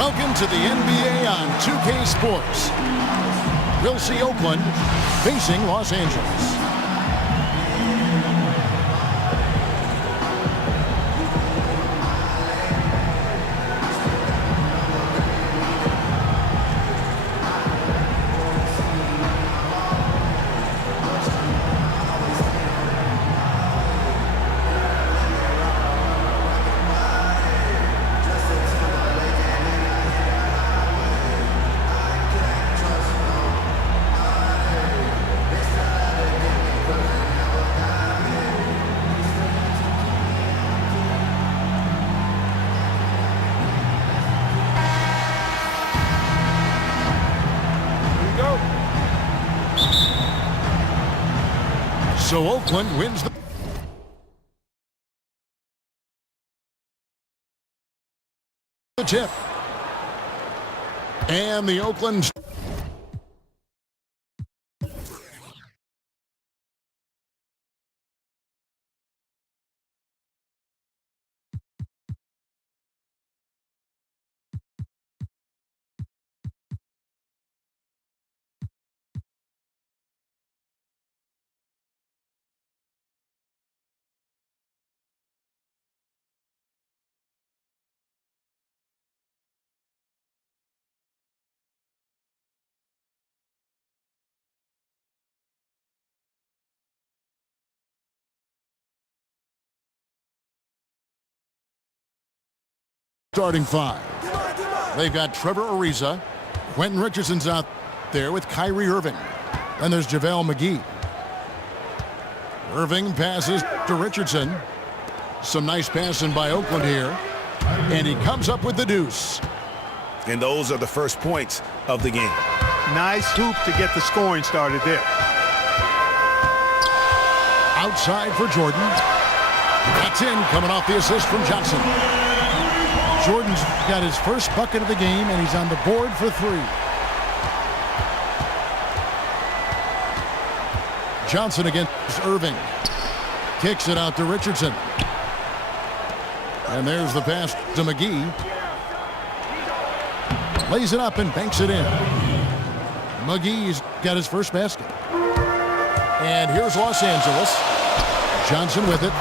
Welcome to the NBA on 2K Sports. We'll see Oakland facing Los Angeles. So Oakland wins the tip. And the Oakland starting five. They've got Trevor Ariza. Quentin Richardson's out there with Kyrie Irving. And there's JaVale McGee. Irving passes to Richardson. Some nice passing by Oakland here. And he comes up with the deuce. And those are the first points of the game. Nice hoop to get the scoring started there. Outside for Jordan. That's in, coming off the assist from Johnson. Jordan's got his first bucket of the game, and he's on the board for three. Johnson against Irving. Kicks it out to Richardson. And there's the pass to McGee. Lays it up and banks it in. McGee's got his first basket. And here's Los Angeles. Johnson with it.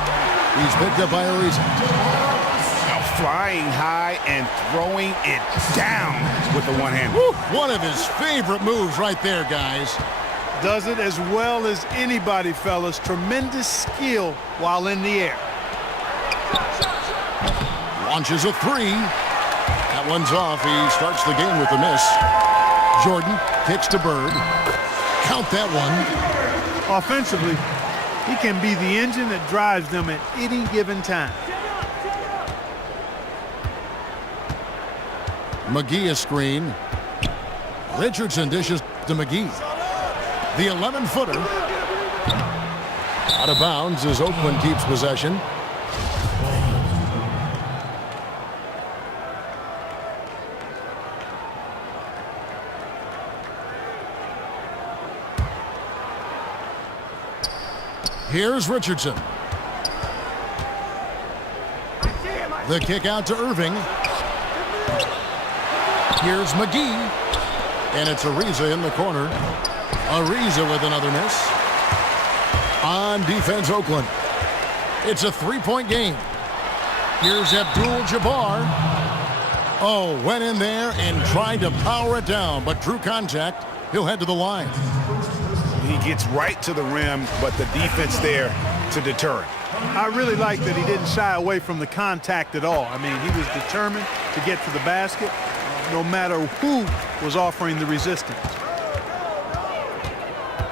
He's picked up by Ariza. Flying high and throwing it down with the one hand. Woo, one of his favorite moves right there, guys. Does it as well as anybody, fellas. Tremendous skill while in the air. Launches a three. That one's off. He starts the game with a miss. Jordan kicks to Bird. Count that one. Offensively, he can be the engine that drives them at any given time. McGee a screen. Richardson dishes to McGee. The 11-footer. Out of bounds as Oakland keeps possession. Here's Richardson. The kick out to Irving. Here's McGee. And it's Ariza in the corner. Ariza with another miss. On defense, Oakland. It's a three-point game. Here's Abdul-Jabbar. Oh, went in there and tried to power it down, but drew contact. He'll head to the line. He gets right to the rim, but the defense there to deter him. I really like that he didn't shy away from the contact at all. I mean, he was determined to get to the basket, no matter who was offering the resistance.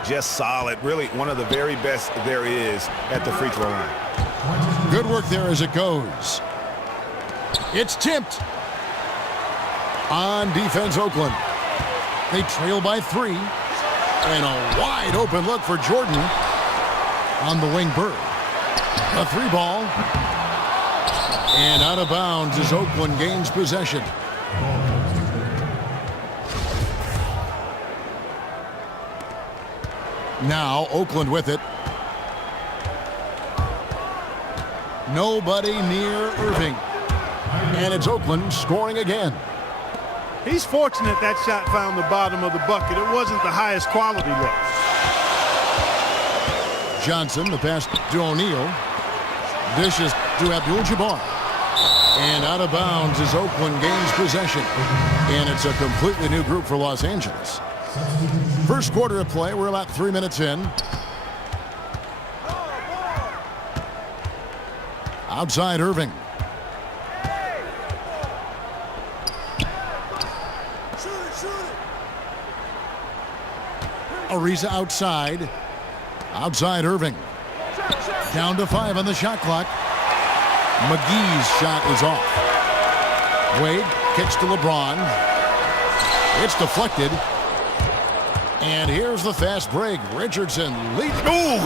Just solid. Really one of the very best there is at the free throw line. Good work there as it goes. It's tipped. On defense, Oakland. They trail by three. And a wide open look for Jordan on the wing. Bird. A three ball. And out of bounds as Oakland gains possession. Now Oakland with it. Nobody near Irving. And it's Oakland scoring again. He's fortunate that shot found the bottom of the bucket. It wasn't the highest quality look. Johnson, the pass to O'Neal. Dishes to Abdul-Jabbar. And out of bounds as Oakland gains possession. And it's a completely new group for Los Angeles. First quarter of play, we're about 3 minutes in. Outside Irving. Ariza outside. Outside Irving. Down to 5 on the shot clock. McGee's shot is off. Wade kicks to LeBron. It's deflected. And here's the fast break. Richardson leads. Ooh!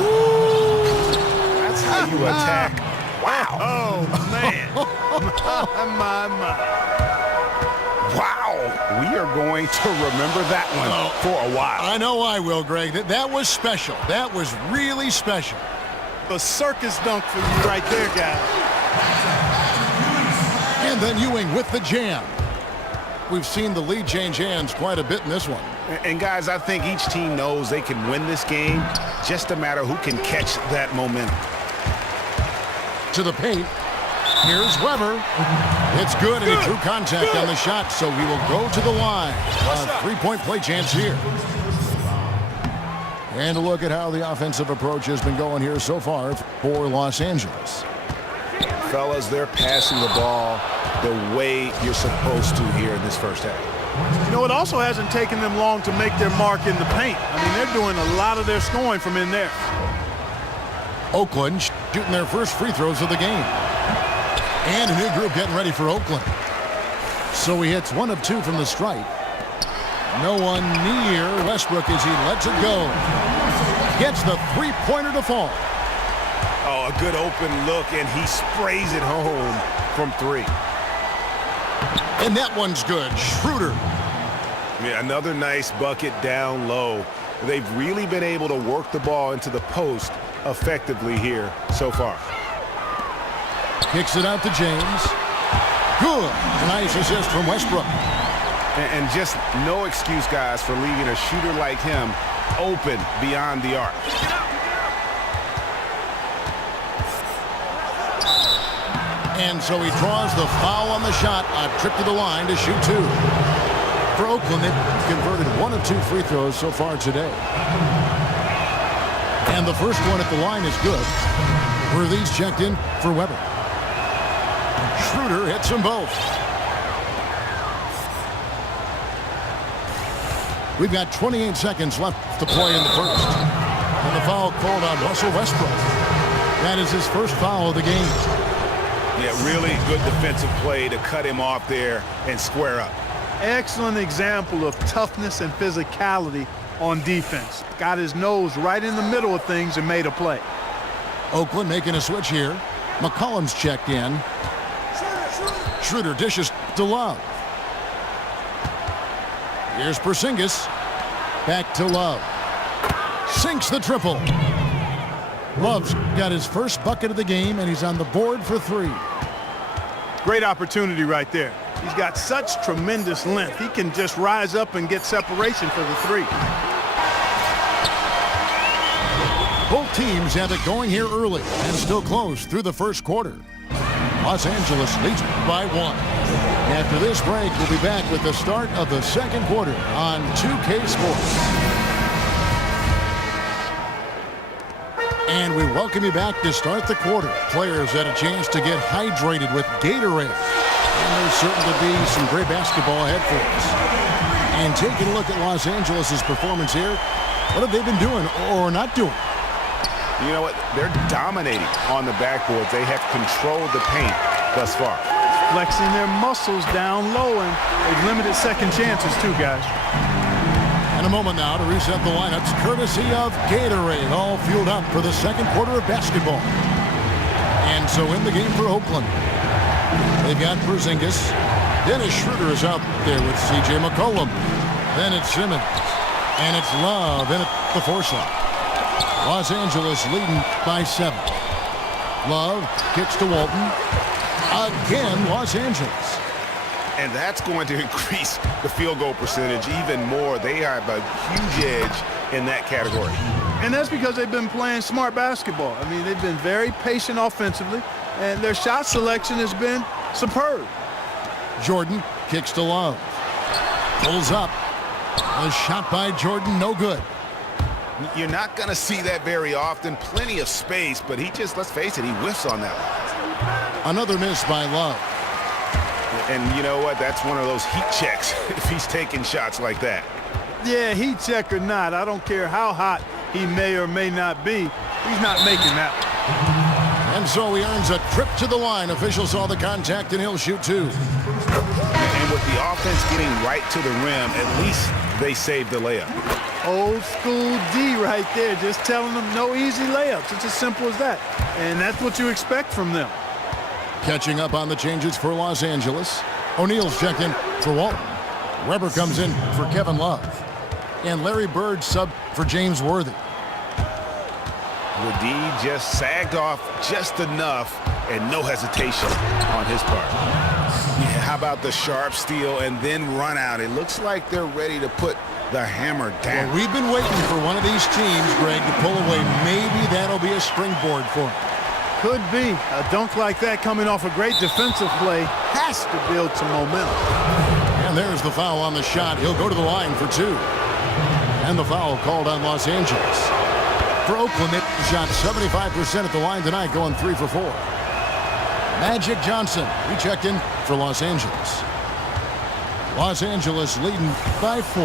That's how you attack. Wow. Oh, man. my. Wow. We are going to remember that one for a while. I know I will, Greg. That was special. That was really special. A circus dunk for you right there, guys. And then Ewing with the jam. We've seen the lead change hands quite a bit in this one. And guys, I think each team knows they can win this game. Just a matter who can catch that momentum. To the paint. Here's Weber. It's good, and he drew contact on the shot, so he will go to the line. A three-point play chance here. And a look at how the offensive approach has been going here so far for Los Angeles. Fellas, they're passing the ball the way you're supposed to here in this first half. You know, it also hasn't taken them long to make their mark in the paint. I mean, they're doing a lot of their scoring from in there. Oakland shooting their first free throws of the game. And a new group getting ready for Oakland. So he hits 1 of 2 from the stripe. No one near Westbrook as he lets it go. Gets the three-pointer to fall. Oh, a good open look, and he sprays it home from 3. And that one's good. Schroeder. Yeah, another nice bucket down low. They've really been able to work the ball into the post effectively here so far. Kicks it out to James. Good. Nice assist from Westbrook. And just no excuse, guys, for leaving a shooter like him open beyond the arc. And so he draws the foul on the shot. A trip to the line to shoot 2. For Oakland, they've converted 1 of 2 free throws so far today. And the first one at the line is good. Worthy's checked in for Weber. Schroeder hits them both. We've got 28 seconds left to play in the first. And the foul called on Russell Westbrook. That is his first foul of the game. Yeah, really good defensive play to cut him off there and square up. Excellent example of toughness and physicality on defense. Got his nose right in the middle of things and made a play. Oakland making a switch here. McCollum's checked in. Schroeder dishes to Love. Here's Porzingis. Back to Love. Sinks the triple. Love's got his first bucket of the game, and he's on the board for 3. Great opportunity right there. He's got such tremendous length. He can just rise up and get separation for the 3. Both teams have it going here early and still close through the first quarter. Los Angeles leads by 1. After this break, we'll be back with the start of the second quarter on 2K Sports. And we welcome you back to start the quarter. Players had a chance to get hydrated with Gatorade. And there's certain to be some great basketball ahead for us. And taking a look at Los Angeles' performance here, what have they been doing or not doing? You know what? They're dominating on the backboards. They have controlled the paint thus far. Flexing their muscles down low, and they've limited second chances too, guys. In a moment now to reset the lineups, courtesy of Gatorade, all fueled up for the second quarter of basketball. And so in the game for Oakland, they've got Porzingis. Dennis Schroeder is out there with C.J. McCollum. Then it's Simmons. And it's Love in at the 4 slot. Los Angeles leading by 7. Love kicks to Walton. Again, Los Angeles. And that's going to increase the field goal percentage even more. They have a huge edge in that category. And that's because they've been playing smart basketball. I mean, they've been very patient offensively, and their shot selection has been superb. Jordan kicks to Love. Pulls up. A shot by Jordan, no good. You're not going to see that very often. Plenty of space, but he just, let's face it, he whiffs on that one. Another miss by Love. And you know what? That's one of those heat checks if he's taking shots like that. Yeah, heat check or not, I don't care how hot he may or may not be. He's not making that one. And so he earns a trip to the line. Officials saw the contact, and he'll shoot two. And with the offense getting right to the rim, at least they saved the layup. Old school D right there, just telling them no easy layups. It's as simple as that. And that's what you expect from them. Catching up on the changes for Los Angeles. O'Neal's checked in for Walton. Weber comes in for Kevin Love. And Larry Bird subbed for James Worthy. The D just sagged off just enough and no hesitation on his part. Yeah, how about the sharp steal and then run out? It looks like they're ready to put the hammer down. Well, we've been waiting for one of these teams, Greg, to pull away. Maybe that'll be a springboard for them. Could be. A dunk like that coming off a great defensive play has to build some momentum. And there's the foul on the shot. He'll go to the line for two. And the foul called on Los Angeles. For Oakland, they shot 75% at the line tonight, going 3 for 4. Magic Johnson, he checked in for Los Angeles. Los Angeles leading by 4.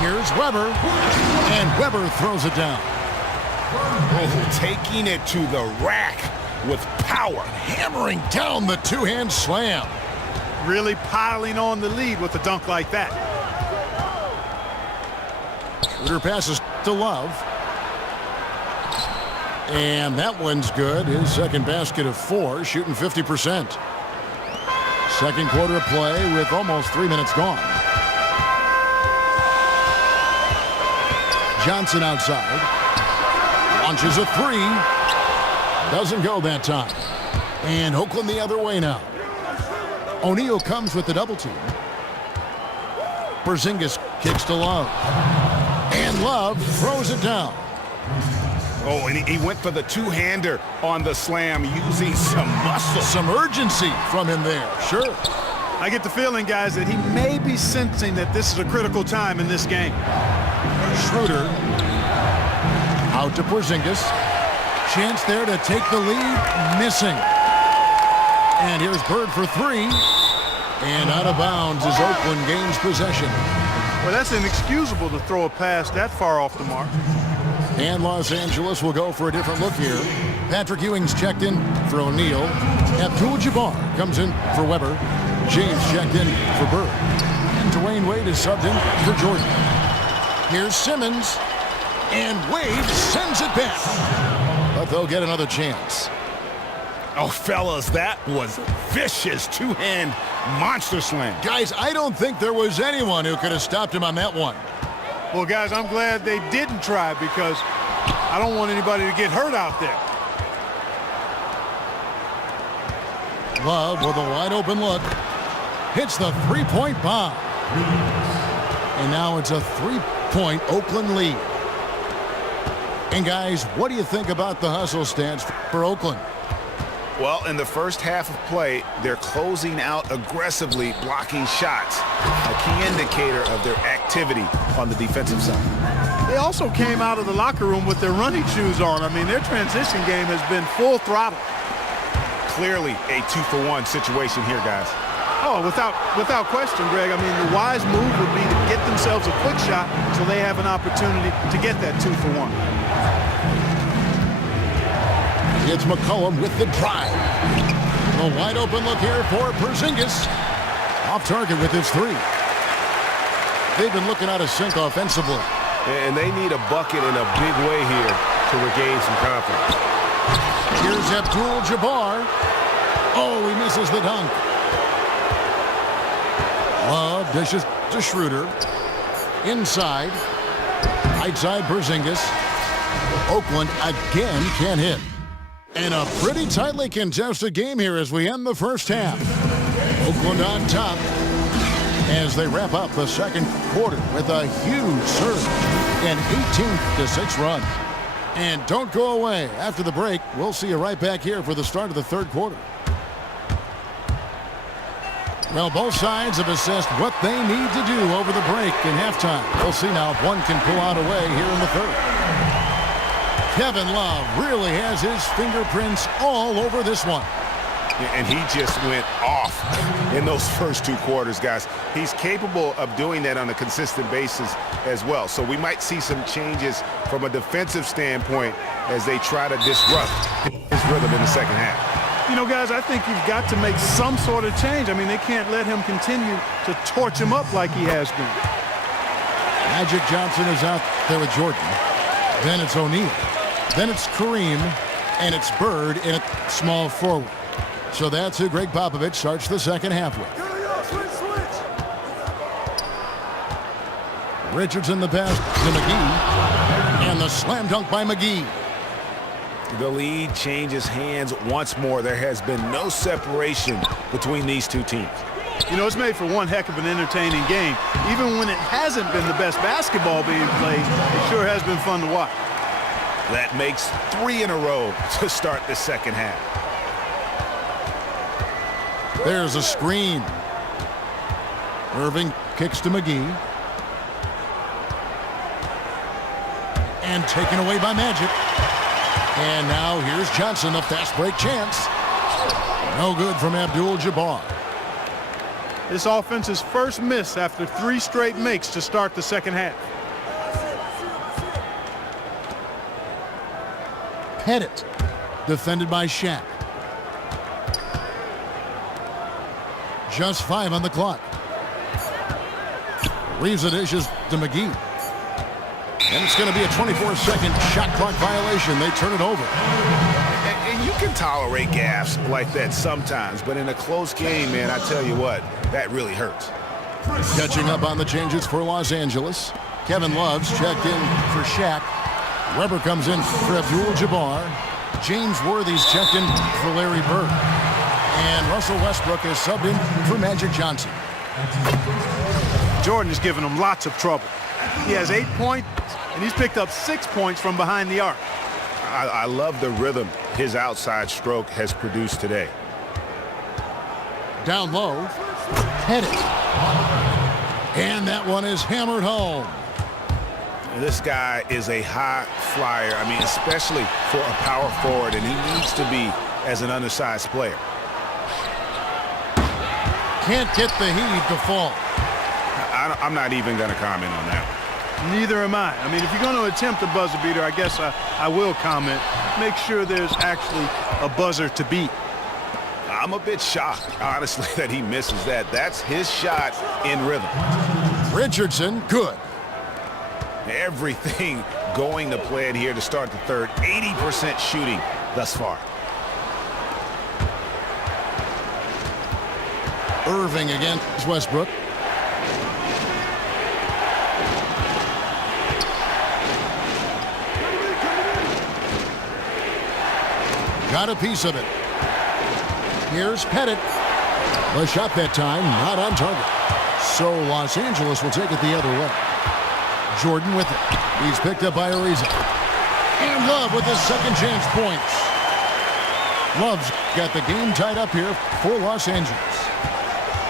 Here's Weber, and Weber throws it down. Oh, taking it to the rack with power. Hammering down the two-hand slam. Really piling on the lead with a dunk like that. Schroeder passes to Love. And that one's good. His second basket of 4, shooting 50%. Second quarter of play with almost 3 minutes gone. Johnson outside. Launches a 3. Doesn't go that time. And Oakland the other way now. O'Neal comes with the double team. Porzingis kicks to Love. And Love throws it down. Oh, and he went for the two-hander on the slam using some muscle. Some urgency from him there, sure. I get the feeling, guys, that he may be sensing that this is a critical time in this game. Schroeder out to Porzingis. Chance there to take the lead, missing. And here's Bird for 3. And out of bounds as Oakland gains possession. Well, that's inexcusable to throw a pass that far off the mark. And Los Angeles will go for a different look here. Patrick Ewing's checked in for O'Neal. Abdul-Jabbar comes in for Weber. James checked in for Bird. And Dwayne Wade is subbed in for Jordan. Here's Simmons. And Wade sends it back. But they'll get another chance. Oh, fellas, that was a vicious two-hand monster slam. Guys, I don't think there was anyone who could have stopped him on that one. Well, guys, I'm glad they didn't try because I don't want anybody to get hurt out there. Love with a wide open look. Hits the three-point bomb. And now it's a 3-point Oakland lead. And guys, what do you think about the hustle stats for Oakland? Well, in the first half of play, they're closing out aggressively, blocking shots, a key indicator of their activity on the defensive side. They also came out of the locker room with their running shoes on. I mean, their transition game has been full throttle. Clearly a 2-for-1 situation here, guys. Oh, without question, Greg. I mean, the wise move would be to get themselves a quick shot so they have an opportunity to get that 2-for-1. It's McCollum with the drive. A wide open look here for Porzingis. Off target with his 3. They've been looking out of sync offensively. And they need a bucket in a big way here to regain some confidence. Here's Abdul-Jabbar. Oh, he misses the dunk. Love dishes to Schroeder. Inside. Right side Porzingis. Oakland again can't hit. And a pretty tightly contested game here as we end the first half. Oakland on top as they wrap up the second quarter with a huge surge, an 18-6 run. And don't go away. After the break, we'll see you right back here for the start of the third quarter. Well, both sides have assessed what they need to do over the break in halftime. We'll see now if one can pull out a way here in the third. Kevin Love really has his fingerprints all over this one. And he just went off in those first two quarters, guys. He's capable of doing that on a consistent basis as well. So we might see some changes from a defensive standpoint as they try to disrupt his rhythm in the second half. You know, guys, I think you've got to make some sort of change. I mean, they can't let him continue to torch him up like he has been. Magic Johnson is out there with Jordan. Then it's O'Neal. Then it's Kareem. And it's Bird in a small forward. So that's who Greg Popovich starts the second half with. Richardson the pass to McGee. And the slam dunk by McGee. The lead changes hands once more. There has been no separation between these two teams. You know, it's made for one heck of an entertaining game. Even when it hasn't been the best basketball being played, it sure has been fun to watch. That makes 3 in a row to start the second half. There's a screen. Irving kicks to McGee. And taken away by Magic. And now here's Johnson, a fast break chance. No good from Abdul-Jabbar. This offense's first miss after 3 straight makes to start the second half. Pettit, defended by Shaq. Just 5 on the clock. Reeves the dishes to McGee. And it's going to be a 24-second shot clock violation. They turn it over. And you can tolerate gaffes like that sometimes, but in a close game, man, I tell you what, that really hurts. Catching up on the changes for Los Angeles. Kevin Love's checked in for Shaq. Weber comes in for Abdul-Jabbar. James Worthy's checked in for Larry Bird. And Russell Westbrook is subbed in for Magic Johnson. Jordan is giving him lots of trouble. He has 8 points, and he's picked up 6 points from behind the arc. I love the rhythm his outside stroke has produced today. Down low, Pettit. And that one is hammered home. This guy is a high flyer. I mean, especially for a power forward, and he needs to be as an undersized player. Can't get the heave to fall. I'm not even going to comment on that. Neither am I. I mean, if you're going to attempt a buzzer beater, I guess I will comment. Make sure there's actually a buzzer to beat. I'm a bit shocked, honestly, that he misses that. That's his shot in rhythm. Richardson, good. Everything going to plan here to start the third. 80% shooting thus far. Irving against Westbrook. Got a piece of it. Here's Pettit. The shot that time, not on target. So Los Angeles will take it the other way. Jordan with it. He's picked up by Ariza. And Love with his second chance points. Love's got the game tied up here for Los Angeles.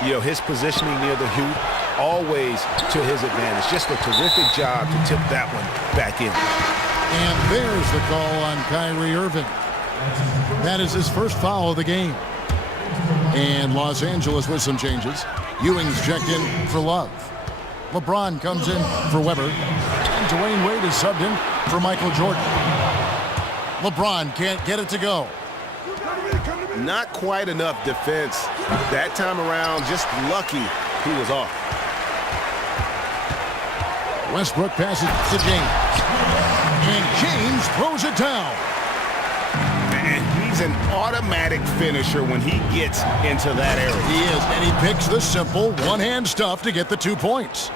You know, his positioning near the hoop, always to his advantage. Just a terrific job to tip that one back in. And there's the call on Kyrie Irving. That is his first foul of the game. And Los Angeles with some changes. Ewing's checked in for Love. LeBron comes in for Weber. And Dwayne Wade is subbed in for Michael Jordan. LeBron can't get it to go. Not quite enough defense that time around. Just lucky he was off. Westbrook passes to James. And James throws it down. And he's an automatic finisher when he gets into that area. He is, and he picks the simple one-hand stuff to get the 2 points.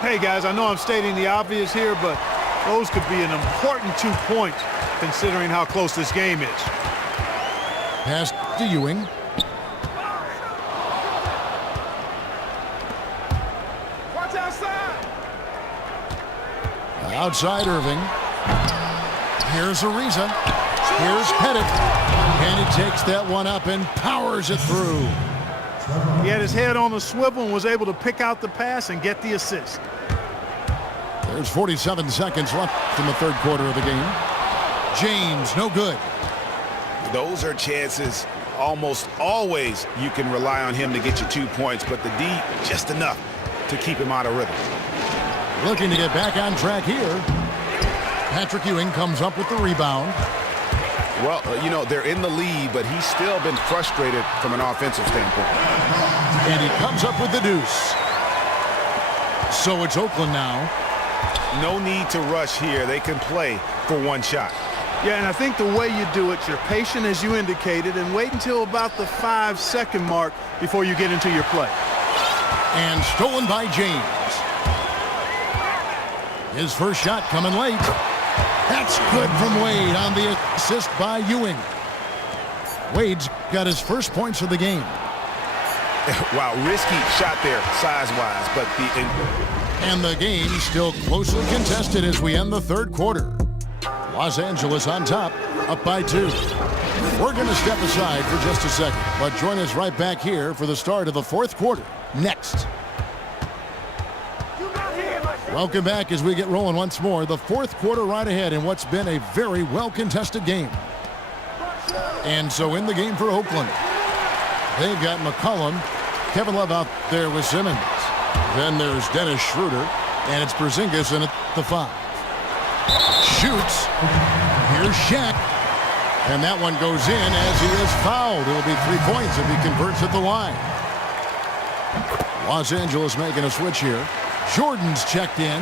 Hey, guys, I know I'm stating the obvious here, but those could be an important 2 points considering how close this game is. Pass to Ewing. Outside Irving. Here's Ariza. Here's Pettit. And he takes that one up and powers it through. He had his head on a swivel and was able to pick out the pass and get the assist. There's 47 seconds left in the third quarter of the game. James, no good. Those are chances almost always you can rely on him to get you 2 points, but the D just enough to keep him out of rhythm. Looking to get back on track here. Patrick Ewing comes up with the rebound. Well, you know, they're in the lead, but he's still been frustrated from an offensive standpoint. And he comes up with the deuce. So it's Oakland now. No need to rush here. They can play for one shot. Yeah, and I think the way you do it, you're patient as you indicated, and wait until about the 5-second mark before you get into your play. And stolen by James. His first shot coming late. That's good from Wade on the assist by Ewing. Wade's got his first points of the game. Wow, risky shot there size-wise, but And the game still closely contested as we end the third quarter. Los Angeles on top, up by 2. We're going to step aside for just a second, but join us right back here for the start of the fourth quarter next. Welcome back as we get rolling once more. The fourth quarter right ahead in what's been a very well-contested game. And so in the game for Oakland, they've got McCollum, Kevin Love out there with Simmons. Then there's Dennis Schroeder, and it's Porzingis in at the 5. Shoots. Here's Shaq. And that one goes in as he is fouled. It'll be 3 points if he converts at the line. Los Angeles making a switch here. Jordan's checked in.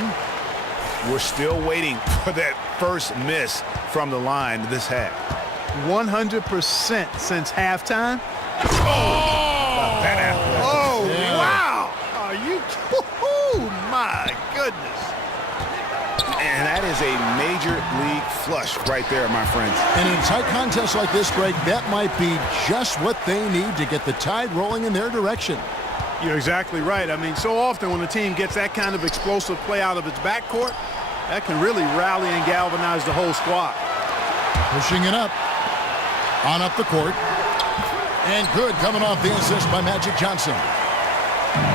we're still waiting for that first miss from the line this half. 100% since halftime. Oh, yeah. Wow. Are you? Oh, my goodness. And that is a major league flush right there, my friends. And in a tight contest like this, Greg, that might be just what they need to get the tide rolling in their direction. You're exactly right. I mean, so often when a team gets that kind of explosive play out of its backcourt, that can really rally and galvanize the whole squad. Pushing it up. On up the court. And good coming off the assist by Magic Johnson.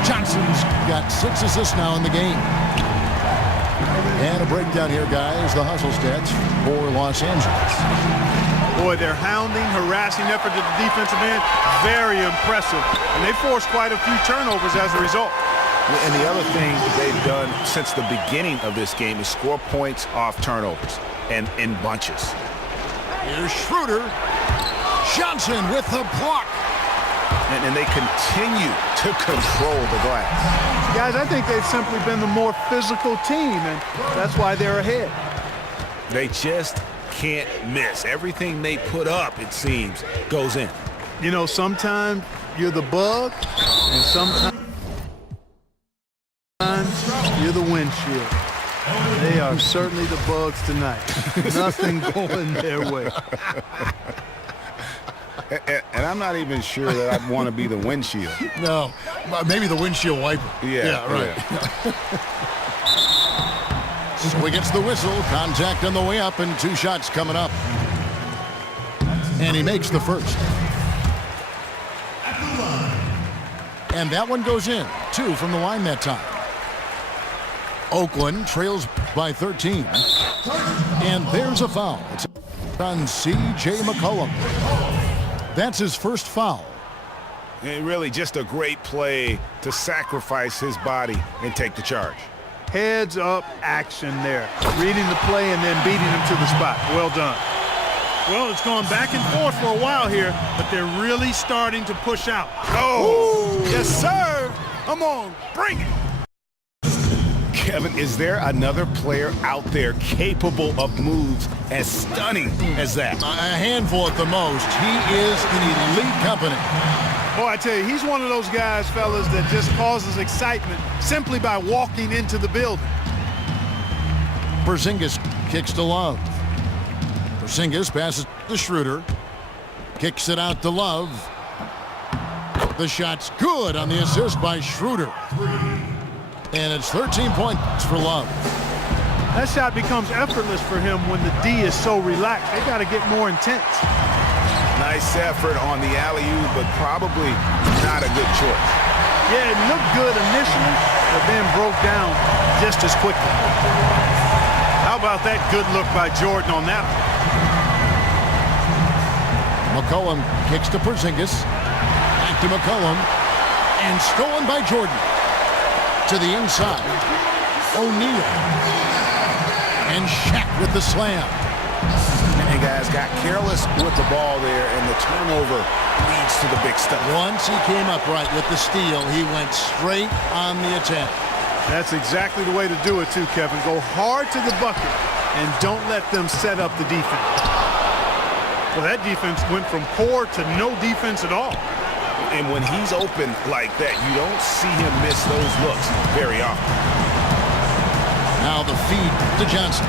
Johnson's got 6 assists now in the game. And a breakdown here, guys. The hustle stats for Los Angeles. Boy, their hounding, harassing effort at the defensive end, very impressive. And they forced quite a few turnovers as a result. And the other thing they've done since the beginning of this game is score points off turnovers and in bunches. Here's Schroeder. Johnson with the block. And they continue to control the glass. Guys, I think they've simply been the more physical team, and that's why they're ahead. They just can't miss. Everything they put up, it seems, goes in. You know, sometimes you're the bug, and sometimes you're the windshield. They are certainly the bugs tonight. Nothing going their way. And I'm not even sure that I'd want to be the windshield. No, maybe the windshield wiper. Yeah, right. So he gets the whistle. Contact on the way up, and 2 shots coming up. And he makes the first. And that one goes in. 2 from the line that time. Oakland trails by 13. And there's a foul. It's on C.J. McCollum. That's his first foul. And really just a great play to sacrifice his body and take the charge. Heads up action there. Reading the play and then beating him to the spot. Well done. Well, it's gone back and forth for a while here, but they're really starting to push out. Oh, yes, sir. Come on, bring it. Kevin, is there another player out there capable of moves as stunning as that? A handful at the most. He is in elite company. Oh, I tell you, he's one of those guys, fellas, that just causes excitement simply by walking into the building. Porzingis kicks to Love. Porzingis passes to Schroeder. Kicks it out to Love. The shot's good on the assist by Schroeder. And it's 13 points for Love. That shot becomes effortless for him when the D is so relaxed. They got to get more intense. Nice effort on the alley-oop, but probably not a good choice. Yeah, it looked good initially, but then broke down just as quickly. How about that good look by Jordan on that one? McCollum kicks to Porzingis. Back to McCollum. And stolen by Jordan. To the inside. O'Neal. And Shaq with the slam. And guys got careless with the ball there, and the turnover leads to the big stuff. Once he came upright with the steal, he went straight on the attack. That's exactly the way to do it too, Kevin. Go hard to the bucket and don't let them set up the defense. Well, that defense went from poor to no defense at all. And when he's open like that, you don't see him miss those looks very often. Now the feed to Johnson.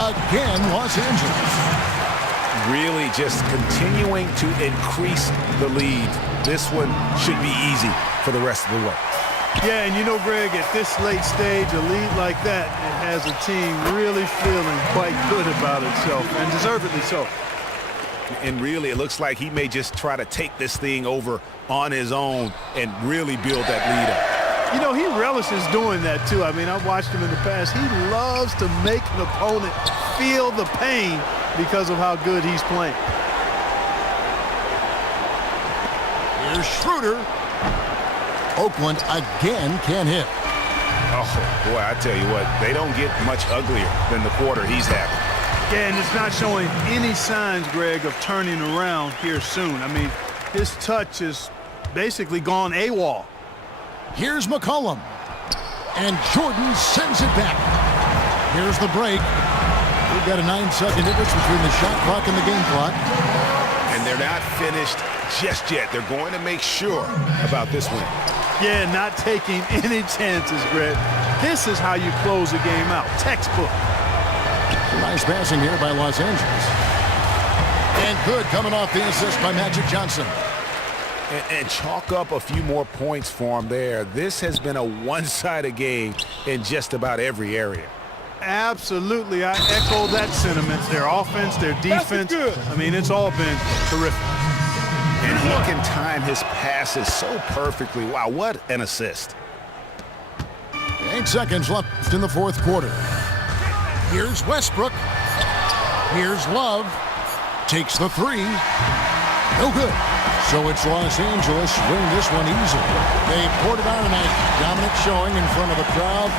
Again, Los Angeles. Really just continuing to increase the lead. This one should be easy for the rest of the way. Yeah, and you know, Greg, at this late stage, a lead like that, it has a team really feeling quite good about itself, and deservedly so. And really, it looks like he may just try to take this thing over on his own and really build that lead up. You know, he relishes doing that, too. I mean, I've watched him in the past. He loves to make an opponent feel the pain because of how good he's playing. Here's Schroeder. Oakland again can't hit. Oh, boy, I tell you what, they don't get much uglier than the quarter he's having. Yeah, and it's not showing any signs, Greg, of turning around here soon. I mean, his touch is basically gone AWOL. Here's McCollum. And Jordan sends it back. Here's the break. We've got a 9-second difference between the shot clock and the game clock. And they're not finished just yet. They're going to make sure about this win. Yeah, not taking any chances, Greg. This is how you close a game out. Textbook. Nice passing here by Los Angeles. And good coming off the assist by Magic Johnson. And chalk up a few more points for him there. This has been a one-sided game in just about every area. Absolutely. I echo that sentiment. Their offense, their defense. I mean, it's all been terrific. And he can time his passes so perfectly. Wow, what an assist. 8 seconds left in the fourth quarter. Here's Westbrook. Here's Love. Takes the three. No good. So it's Los Angeles winning this one easily. They poured it on tonight. Dominant showing in front of the crowd.